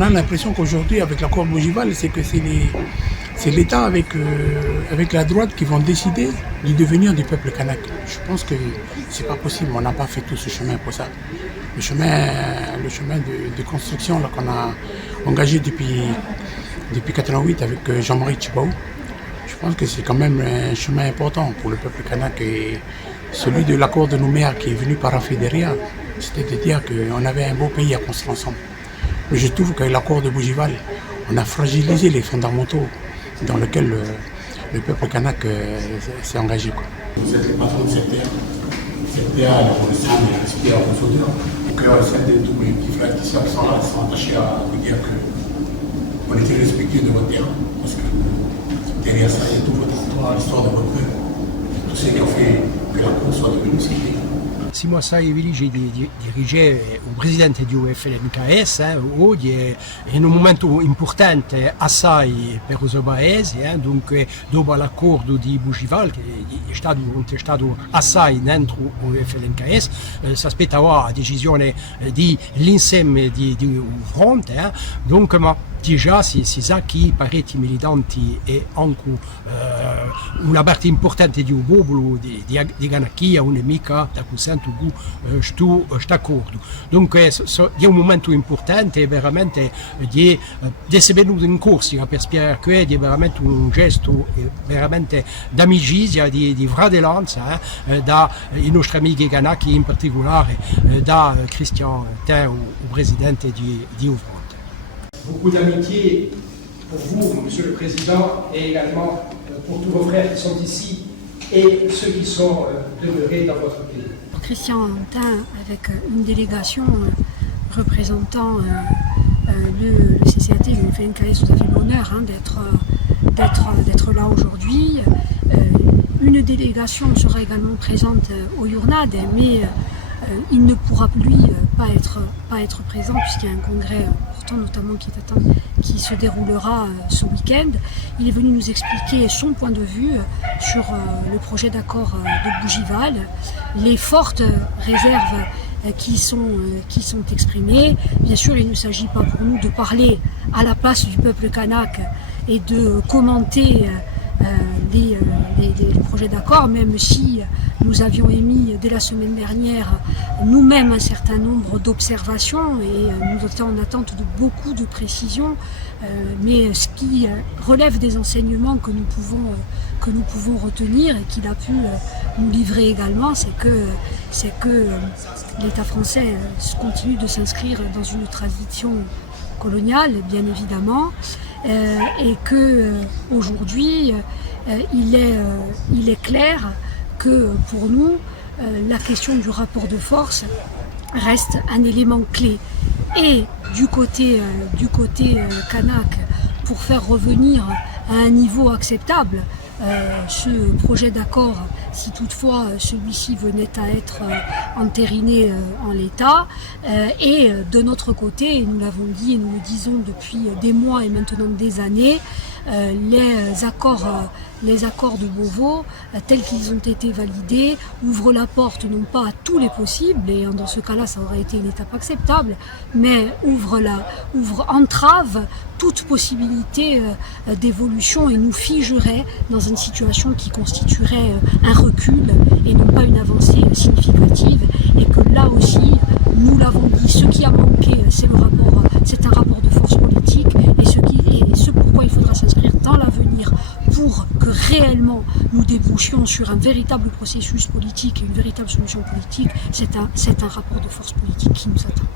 On a l'impression qu'aujourd'hui, avec l'accord Bougival, c'est que c'est l'État avec la droite qui vont décider du devenir du peuple kanak. Je pense que c'est pas possible, on n'a pas fait tout ce chemin pour ça. Le chemin de construction qu'on a engagé depuis 88 avec Jean-Marie Tchibaou, je pense que c'est quand même un chemin important pour le peuple kanak. Et celui de l'accord de Nouméa qui est venu par Afédéria, c'était de dire qu'on avait un beau pays à construire ensemble. Mais je trouve qu'avec l'accord de Bougival, on a fragilisé les fondamentaux dans lesquels le peuple kanak s'est engagé. Vous êtes le patron de cette terre. Cette terre, on le sent, mais respire en profondeur. Donc, c'est tous mes petits frères qui sont là, sont attachés à vous dire qu'on était respectueux de votre terre. Parce que derrière ça, il y a tout votre histoire, l'histoire de votre peuple. Tous ceux qui ont fait que la cour soit devenue ce qu'il est. Simo Assai Villigi dirige o presidente di UFLMKS, oggi è in un momento importante assai per questo paese, dunque dopo l'accordo di Bougival che è stato contestato assai dentro UFLMKS, si aspetta la decisione dell'insieme di fronte, dunque ma già si sa che i parecchi militanti e anche una parte importante di un popolo di Ganacchia, un nemica da cui sento sto accordo. Dunque è un momento importante veramente di essere venuto in corsa per spiegare che è veramente un gesto veramente d'amicizia, di fratellanza dai nostri amici Ganacchi, in particolare da Christian Tin, il presidente di UFRONT. Beaucoup d'amitié pour vous, Monsieur le Président, et également pour tous vos frères qui sont ici et ceux qui sont demeurés dans votre pays. Christian Tin, avec une délégation représentant le CCAT, le FNKS, vous avez l'honneur d'être là aujourd'hui. Une délégation sera également présente au Yournad, mais il ne pourra lui pas être présent puisqu'il y a un congrès important notamment qui se déroulera ce week-end. Il est venu nous expliquer son point de vue sur le projet d'accord de Bougival, les fortes réserves qui sont exprimées. Bien sûr, il ne s'agit pas pour nous de parler à la place du peuple kanak et de commenter les projets d'accord, même si nous avions émis dès la semaine dernière nous-mêmes un certain nombre d'observations et nous étions en attente de beaucoup de précisions, mais ce qui relève des enseignements que nous pouvons retenir et qu'il a pu nous livrer également, c'est que l'État français continue de s'inscrire dans une tradition coloniale, bien évidemment, et que aujourd'hui il est clair que pour nous la question du rapport de force reste un élément clé, et du côté kanak, pour faire revenir à un niveau acceptable ce projet d'accord, si toutefois celui-ci venait à être entériné en l'état, et de notre côté, nous l'avons dit et nous le disons depuis des mois et maintenant des années, les accords de Beauvau, tels qu'ils ont été validés, ouvrent la porte non pas à tous les possibles, et dans ce cas-là ça aurait été une étape acceptable, mais entrave toute possibilité d'évolution et nous figerait dans une situation qui constituerait un recul et non pas une avancée significative, et que là aussi, nous l'avons dit, ce qui a manqué, c'est un rapport de force politique, et ce pourquoi il faudra s'inscrire dans l'avenir pour que réellement nous débouchions sur un véritable processus politique et une véritable solution politique, c'est un rapport de force politique qui nous attend.